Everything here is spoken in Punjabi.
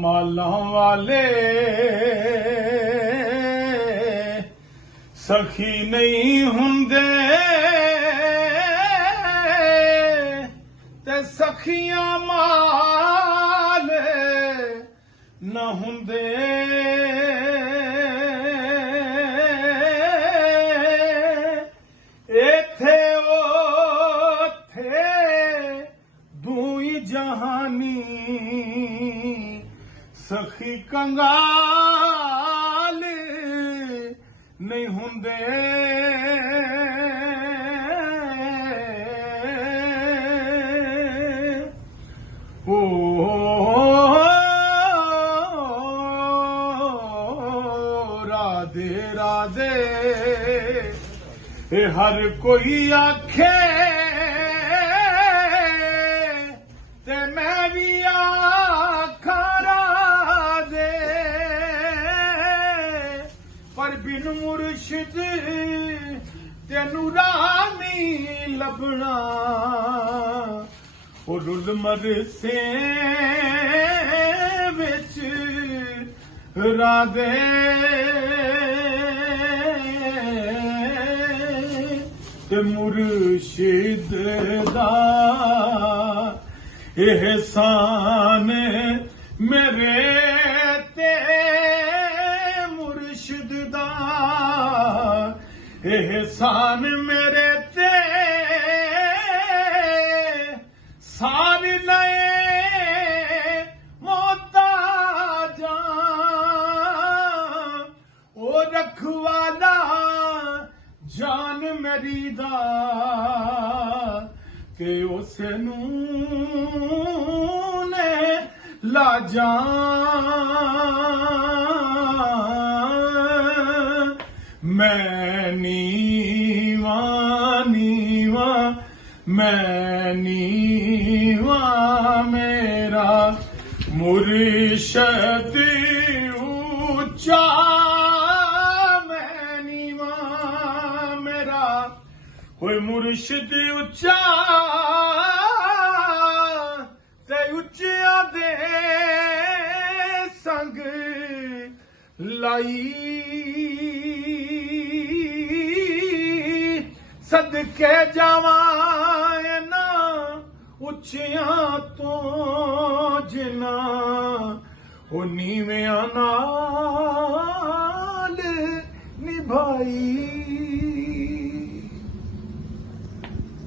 ਮਾਲਾਂ ਵਾਲੇ ਸਖੀ ਨਹੀਂ ਹੁੰਦੇ ਤੇ ਸਖੀਆਂ ਮਾਲ ਨਾ ਹੁੰਦੇ। ਇੱਥੇ ਉੱਥੇ ਦੂਈ ਜਹਾਨੀ ਸਖੀ ਕੰਗਾਲ ਨਹੀਂ ਹੁੰਦੇ। ਓ ਰਾਧੇ ਰਾਧੇ ਹਰ ਕੋਈ ਆਖੇ ਤੇ ਮੈਂ ਵੀ ਆਖਾਂ ਰਾਧੇ, ਪਰ ਬਿਨ ਮੁਰਸ਼ਿਦ ਤੈਨੂੰ ਰਾਹ ਨਹੀਂ ਲੱਭਣਾ। ਉਹ ਰੁੱਲ ਮਰਸੇ ਵਿੱਚ ਰਾਧੇ ਤੇ ਮੁਰਸ਼ਿਦ ਦਾ ਇਹਸਾਨ ਮੇਰੇ ਤੇ, ਮੁਰਸ਼ਿਦ ਦਾ ਇਹਸਾਨ ਮੇਰੇ ਤੇ। ਸਾਰ ਲਏ ਮੋਤਾਜਾਂ ਉਹ ਰਖਵਾਲਾ ਜਾਨ ਮੇਰੀ ਦਾ, ਕਿ ਉਸ ਨੂੰ ਨੇ ਲਾਜਾਂ। ਮੈਂ ਨੀਵਾਂ ਨੀਵਾਂ ਮੈਂ ਨੀਵਾਂ ਮੇਰਾ ਮੁਰਸ਼ਦ ਉੱਚਾ। ਮੈਂ ਨੀਵਾਂ ਮੇਰਾ ਹੋਏ ਮੁਰਸ਼ਦ ਉੱਚਾ, ਤੇ ਉੱਚਿਆਂ ਦੇ ਸੰਗ ਲਾਈ। ਸਦਕੇ ਜਾਵਾਂ ਇਹਨਾਂ ਉੱਚਿਆਂ ਤੋਂ ਜਿਨ੍ਹਾਂ ਉਹ ਨੀਵਿਆਂ ਨਾਲ ਨਿਭਾਈ।